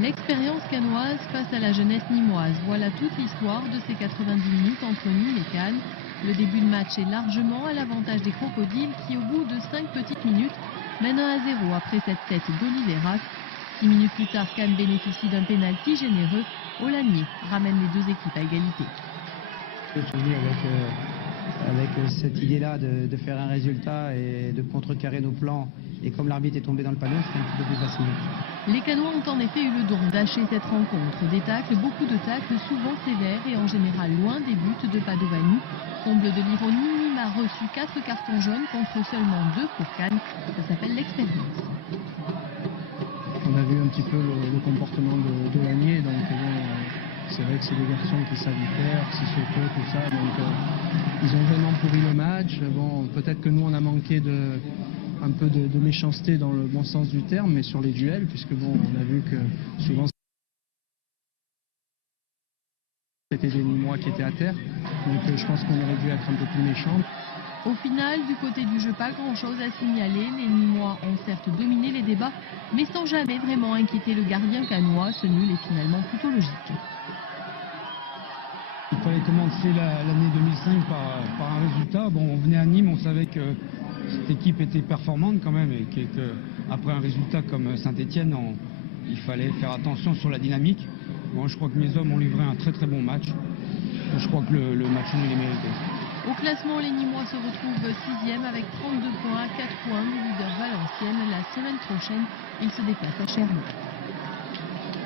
L'expérience cannoise face à la jeunesse nîmoise, voilà toute l'histoire de ces 90 minutes entre Nîmes et Cannes. Le début de match est largement à l'avantage des Crocodiles qui, au bout de 5 petites minutes, mènent 1-0 après cette tête d'Oliveras. 6 minutes plus tard, Cannes bénéficie d'un pénalty généreux. Olanier ramène les deux équipes à égalité. Je suis venu avec cette idée-là de faire un résultat et de contrecarrer nos plans. Et comme l'arbitre est tombé dans le panneau, c'était un petit peu plus facile. Les Cannois ont en effet eu le don d'hacher cette rencontre. Des tacles, beaucoup de tacles, souvent sévères et en général loin des buts de Padovani. Comble de l'ironie, Nîmes a reçu 4 cartons jaunes contre seulement 2 pour Cannes. Ça s'appelle l'expérience. On a vu un petit peu le comportement de Lanier, donc c'est vrai que c'est des garçons qui savent y faire, Sissoko, tout ça, donc ils ont vraiment pourri le match. Bon, peut-être que nous on a manqué un peu de méchanceté dans le bon sens du terme, mais sur les duels, puisque bon, on a vu que souvent c'était des Nîmois qui étaient à terre, donc je pense qu'on aurait dû être un peu plus méchants. Au final, du côté du jeu, pas grand-chose à signaler. Les Nîmois ont certes dominé les débats, mais sans jamais vraiment inquiéter le gardien cannois. Ce nul est finalement plutôt logique. Il fallait commencer l'année 2005 par un résultat. Bon, on venait à Nîmes, on savait que cette équipe était performante quand même et qu'après un résultat comme Saint-Etienne, il fallait faire attention sur la dynamique. Bon, je crois que mes hommes ont livré un très très bon match. Je crois que le match nul est mérité. Au classement, les Nîmois se retrouvent 6e avec 32 points à 4 points du leader Valenciennes. La semaine prochaine, ils se déplacent à Cherbourg.